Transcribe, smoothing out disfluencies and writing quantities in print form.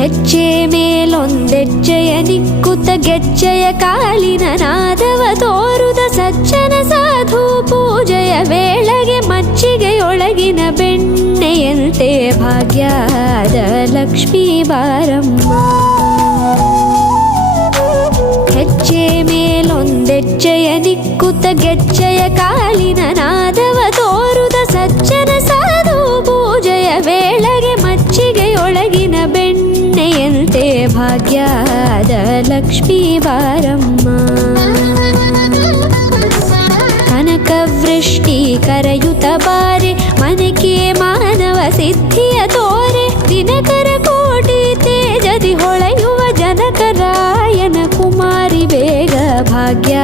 ಹೆಜ್ಜೆ ಮೇಲೊಂದೆಜ್ಜೆಯ ನಿಕ್ಕುತ ಗೆಜ್ಜೆಯ ಕಾಲಿನ ನಾದವ ತೋರುದ ಸಜ್ಜನ ಸಾಧು ಪೂಜೆಯ ವೇಳೆಗೆ ಮಜ್ಜಿಗೆಯೊಳಗಿನ ಬೆಣ್ಣೆಯಂತೆ ಭಾಗ್ಯದ ಲಕ್ಷ್ಮೀ ಬಾರಮ್ಮ. ಹೆಜ್ಜೆ ಮೇಲೊಂದೆಜ್ಜೆಯ ನಿಕ್ಕುತ ಗೆಜ್ಜೆಯ ಕಾಲಿನ ನಾದವ ತೋರುದ ಸಜ್ಜನ ಸಾಧು ಪೂಜೆಯ ವೇಳೆಗೆ ಮಜ್ಜಿಗೆಯೊಳಗಿನ ಬೆಣ್ಣೆಯಂತೆ ಭಾಗ್ಯದ ಲಕ್ಷ್ಮೀ ಬಾರಮ್ಮ. ಕನಕವೃಷ್ಟಿ ಕರೆಯುತ ಬಾರೆ ಮನಕೆ ಮಾನವ ಸಿದ್ಧಿಯ ತೋರೆ ದಿನಕರ ಕೋಟಿ ತೇಜದಿ ಹೊಳೆಯುವ ಜನಕರಾಯನ ಕುಮಾರಿ ಬೇಗ ಭಾಗ್ಯ